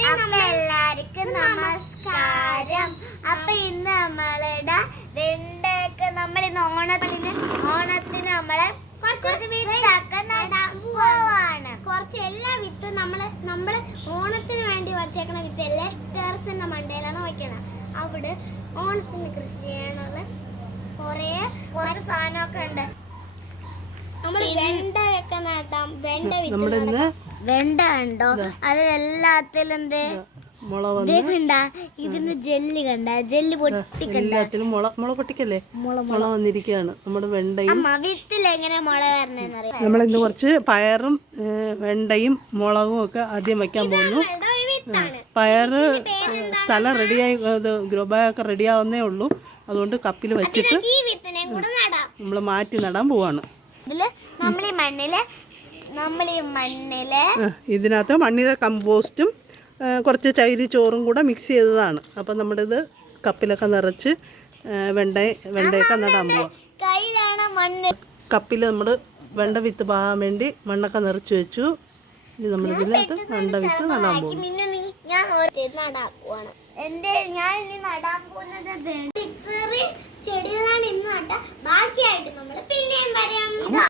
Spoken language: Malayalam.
എല്ലാവർക്കും നമസ്കാരം. അപ്പൊ ഇന്ന് നമ്മളുടെ വെണ്ടയൊക്കെ നമ്മൾ ഇന്ന് ഓണത്തിന് നമ്മളെ കുറച്ച് വിത്തൊക്കെ നടാൻ പോവാണ്. കുറച്ച് എല്ലാ വിത്തും നമ്മള് ഓണത്തിന് വേണ്ടി വച്ചേക്കണ വിത്തല്ലേ ടെറസിന്റെ മണ്ടയിലാണ് വെക്കണം. അവിടെ ഓണത്തിന് കൃഷി ചെയ്യാനുള്ള കൊറേ സാധനമൊക്കെ ഉണ്ട്. നമ്മൾ വെണ്ടയൊക്കെ നടാം. വെണ്ട ഉണ്ടോ അതിലെല്ലാത്തിലും എന്തേ ഇതിന് ജെല്ലി കണ്ട ജെല്ലി പൊട്ടിക്കല്ലേ മുള വന്നിരിക്കുകയാണ് നമ്മുടെ വെണ്ടയും. വിത്തിൽ എങ്ങനെ മുള വരണേന്നറിയാം. നമ്മളിന്ന് കുറച്ച് പയറും വെണ്ടയും മുളകും ഒക്കെ ആദ്യം വെക്കാൻ പോകുന്നു. പയറ് സ്ഥലം റെഡിയായി ഗ്രോ ബാഗ് ഒക്കെ റെഡിയാവുന്നേ ഉള്ളൂ. അതുകൊണ്ട് കപ്പിൽ വെച്ചിട്ട് നമ്മൾ മാറ്റി നടാൻ പോവാണ്. ഇതിനകത്ത് മണ്ണിലെ കമ്പോസ്റ്റും കുറച്ച് ചോറും കൂടെ മിക്സ് ചെയ്തതാണ്. അപ്പം നമ്മളിത് കപ്പിലൊക്കെ നിറച്ച് വെണ്ടയൊക്കെ നടാൻ പോവാം. കപ്പിൽ നമ്മൾ വെണ്ട വിത്ത് പാകാൻ വേണ്ടി മണ്ണൊക്കെ നിറച്ച് വെച്ചു. ഇനി നമ്മളിതിനകത്ത് വെണ്ട വിത്ത് നടാൻ പോകും. ചെടികളാണ് ഇന്ന് നട്ട. ബാക്കിയായിട്ട് നമ്മൾ പിന്നെയും വരാം.